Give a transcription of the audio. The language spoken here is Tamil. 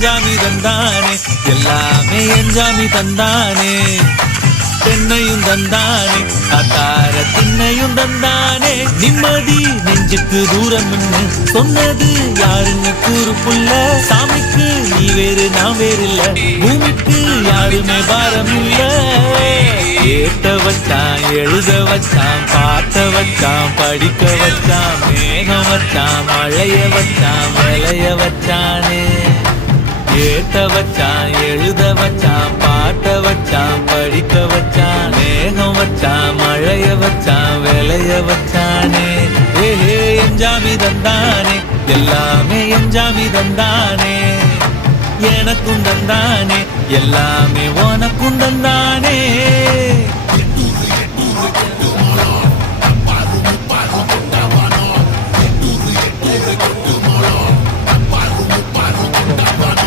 ஜாமி தந்தானே எல்லாமே என் ஜாமி தந்தானே தென்னையும் தந்தானே காத்தார திண்ணையும் தந்தானே நிம்மதி நெஞ்சுக்கு தூரம் சொன்னது யாருன்னு கூறு புள்ள சாமிக்கு நீ வேறு நான் வேறு இல்ல பூமிக்கு யாருமே பாரம் இல்ல ஏத்த வச்சான் எழுத வச்சான் பார்த்த வச்சான் படிக்க வச்சான் மேகம் வச்சான் மழைய வச்சான் விளைய வச்சானே ஏத்த வச்சான் எழுத வச்சான் பாட்ட வச்சான் படிக்க வச்சான் மேகம் வச்சான் மழைய வச்சான் விளைய வச்சானே ஏஹே என் ஜாமி தந்தானே எல்லாமே என் ஜாமி தந்தானே எனக்கும் தந்தானே எல்லாமே உனக்கும் தந்தானே